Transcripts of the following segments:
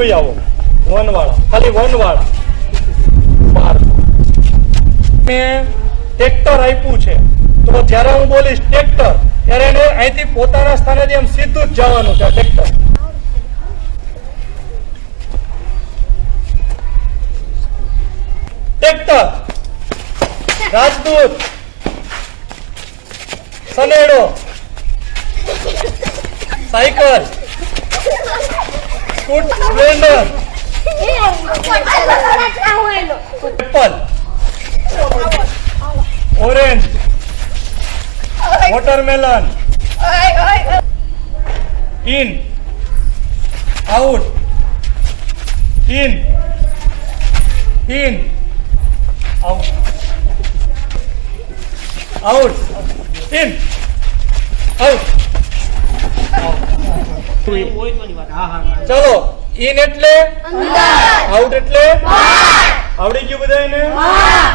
જોઈ આવો, વન વાળા, ખાલી વન વાળા. મેં ટ્રેક્ટર આપ્યું છે, તો જ્યારે હું બોલીશ ટ્રેક્ટર ત્યારે એને અહીંથી પોતાના સ્થાનેથી એમ સીધું જ જવાનું છે. ટ્રેક્ટર ટ્રેક્ટર, રાજદૂત, સનેડો, cycle, Splendor, apple, orange, watermelon, in, out, in, in, out, out, in, out. ચલો, ઇન એટલે આઉટ એટલે આવડી ગયું બધાને?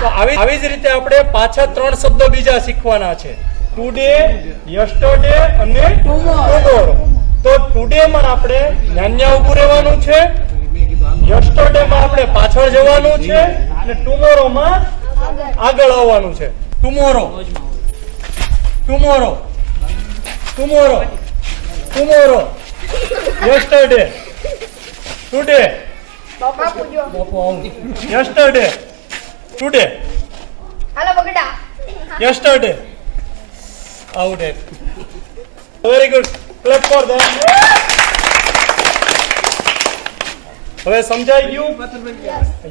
તો આવી જ રીતે આપણે પાછા 3 શબ્દો બીજા શીખવાના છે, ટુડે, યસ્ટરડે અને ટુમોરો. તો ટુડે માં આપણે ન્યાન્યા ઉભું રહેવાનું છે, યસ્ટરડે માં આપણે પાછળ જવાનું છે અને ટુમોરો માં આગળ આવવાનું છે. Tomorrow, tomorrow, tomorrow, tomorrow, yesterday, today, yesterday, today, yesterday, out it. Very good, clap for them. હવે સમજાઈ ગયું?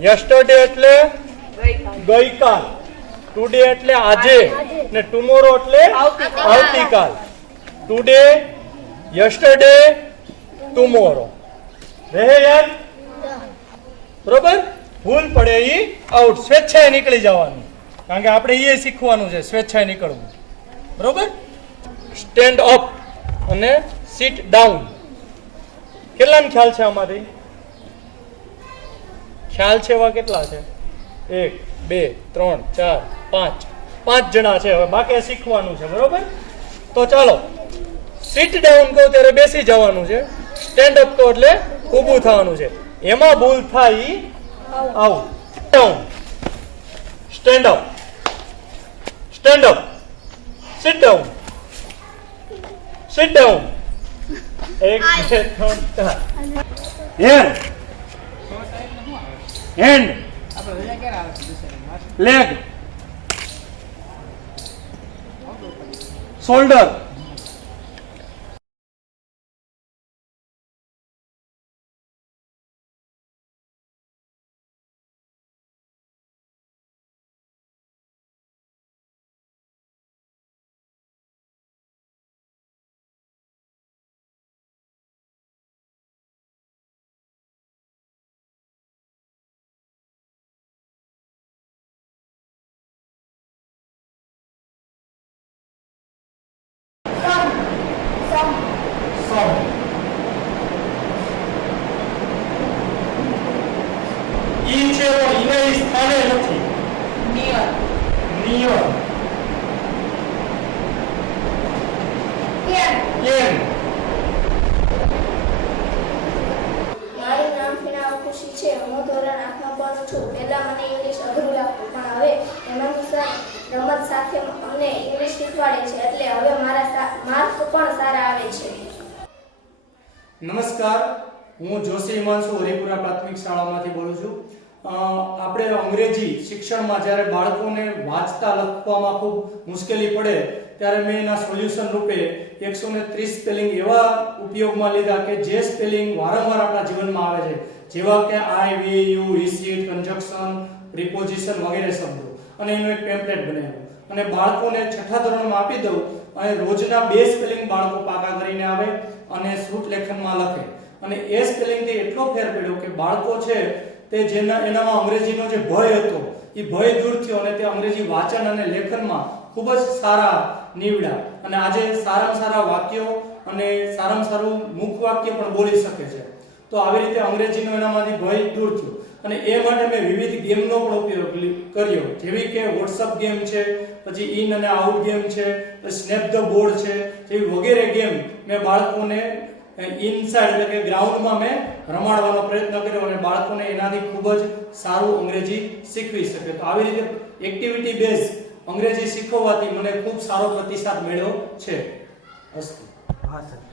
yesterday એટલે ગઈકાલ, today એટલે આજે ને tomorrow એટલે આવતીકાલ. today, yesterday, tomorrow. રહે યાદ? બરોબર? ભૂલ પડે ઈ આઉટ, સ્વેચ્છાએ નીકળી જવાનું, કારણ કે આપણે એ શીખવાનું છે, સ્વેચ્છાએ નીકળવું. બરોબર? સ્ટેન્ડ અપ અને સિટ ડાઉન. કેટલાને ખ્યાલ છે આમાંથી? ખ્યાલ છે એવા કેટલા છે? 1 2 3 4 5 5 જણા છે. હવે બાકી શીખવાનું છે. બરોબર? તો ચાલો, સિટ ડાઉન કહો ત્યારે બેસી જવાનું છે, સ્ટેન્ડ અપ કહો એટલે ઊભું થવાનું છે. એમાં ભૂલ થાય out. Down, stand up, stand up, sit down, sit down. 1 2 3 4. Hand, hand, leg, shoulder, ઈ છે પણ ઈને સ્થાને નથી. Near, near, can. મારું નામ ફિના ખુશી છે. હું ધોરણ 8માં ભણું છું. પહેલા મને ઇંગ્લિશ અઘરું લાગતું, પણ હવે હેમંત રમત સાથે અમને ઇંગ્લિશ શીખવાડે છે, એટલે હવે મારા માર્ક પણ સારા આવે છે. નમસ્કાર, હું જોશી હિમાંશુ હરિપુરા પ્રાથમિક શાળામાંથી બોલું છું. આપણે અંગ્રેજી શિક્ષણમાં જ્યારે બાળકોને વાંચતા લખવામાં ખૂબ મુશ્કેલી પડે ત્યારે મેં એના સોલ્યુશન રૂપે 130 સ્પેલિંગ એવા ઉપયોગમાં લીધા કે જે સ્પેલિંગ વારંવાર આપણા જીવનમાં આવે છે, જેવા કે I, we, you, is, it, conjunction, preposition વગેરે શબ્દો, અને એનું એક ટેમ્પલેટ બનાવ્યું અને બાળકોને 6થા ધોરણમાં આપી દઉં અને રોજના 2 સ્પેલિંગ બાળકો પાકા કરીને આવે અને શ્રુત લેખનમાં લખે. અને એ સ્પેલિંગથી એટલો ફેર પડ્યો કે બાળકો છે તે એનામાં અંગ્રેજીનો જે ભય હતો એ ભય દૂર થયો અને તે અંગ્રેજી વાંચન અને લેખનમાં ખૂબ જ સારા નીવડ્યા અને આજે સારામાં સારા વાક્યો અને સારામાં સારું મુખ વાક્ય પણ બોલી શકે છે. તો આવી રીતે અંગ્રેજીનો એનામાંથી ભય દૂર થયો અને એ માટે મેં વિવિધ ગેમનો પણ ઉપયોગ કર્યો, જેવી કે WhatsApp ગેમ છે, પછી ઇન અને આઉટ ગેમ છે, સ્નેપ ધ બોર્ડ છે, જેવી વગેરે ગેમ મેં બાળકોને ઇનસાઇડ એટલે કે ગ્રાઉન્ડમાં મેં રમાડવાનો પ્રયત્ન કર્યો અને બાળકોને એનાથી ખૂબ જ સારું અંગ્રેજી શીખવી શકે. તો આવી રીતે એક્ટિવિટી બેઝ અંગ્રેજી શીખવવાથી મને ખૂબ સારો પ્રતિસાદ મળ્યો છે. અસ્તુ. હા સર.